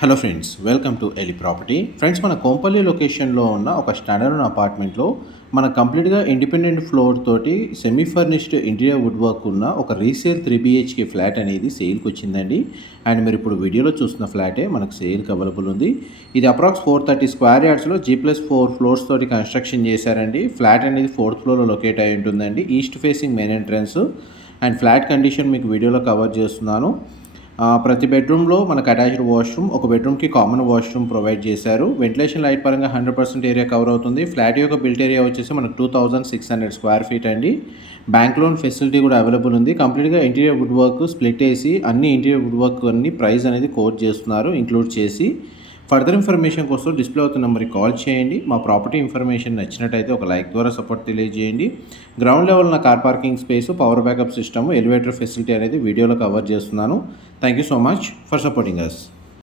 Hello friends, welcome to ఎలి property. Friends, మన కోంపల్లి లొకేషన్లో ఉన్న ఒక స్టాండర్డ్ అపార్ట్మెంట్లో మన కంప్లీట్గా ఇండిపెండెంట్ ఫ్లోర్ తోటి semi furnished interior wood work ఉన్న ఒక రీసేల్ 3 BHK ఫ్లాట్ అనేది సేల్కి వచ్చిందండి. అండ్ మీరు ఇప్పుడు వీడియోలో చూస్తున్న ఫ్లాటే మనకు సేల్కి అవైలబుల్ ఉంది. ఇది అప్రాక్స్ 430 స్క్వేర్ యార్డ్స్లో G+4 ఫ్లోర్స్ తోటి కన్స్ట్రక్షన్ చేశారండి. ఫ్లాట్ అనేది 4th ఫ్లోర్లో లొకేట్ అయి ఉంటుందండి. East facing main entrance and flat condition మీకు వీడియోలో కవర్ చేస్తున్నాను. ప్రతి బెడ్రూమ్లో మనకు అటాచ్డ్ వాష్రూమ్, ఒక బెడ్రూమ్కి కామన్ వాష్రూమ్ ప్రొవైడ్ చేశారు. వెంటిలేషన్ లైట్ పరంగా 100% ఏరియా కవర్ అవుతుంది. ఫ్లాట్ యొక్క బిల్ట్ ఏరియా వచ్చేసి మనకు 2600 స్క్వేర్ ఫీట్ అండి. బ్యాంక్ లోన్ ఫెసిలిటీ కూడా అవైలబుల్ ఉంది. కంప్లీట్గా ఇంటీరియర్ వుడ్ వర్క్ స్ప్లిట్ వేసి అన్ని ఇంటీరియర్ వుడ్ వర్క్ అన్ని ప్రైస్ అనేది కోట్ చేస్తున్నారు ఇంక్లూడ్ చేసి. ఫర్దర్ ఇన్ఫర్మేషన్ కోసం డిస్ప్లే అవుతున్న నెంబర్కి కాల్ చేయండి. మా ప్రాపర్టీ ఇన్ఫర్మేషన్ నచ్చినట్టయితే ఒక లైక్ ద్వారా సపోర్ట్ తెలియజేయండి. గ్రౌండ్ లెవెల్ నా car parking space, power backup system, elevator facility అనేది వీడియోలో కవర్ చేస్తున్నాను. Thank you so much for supporting us.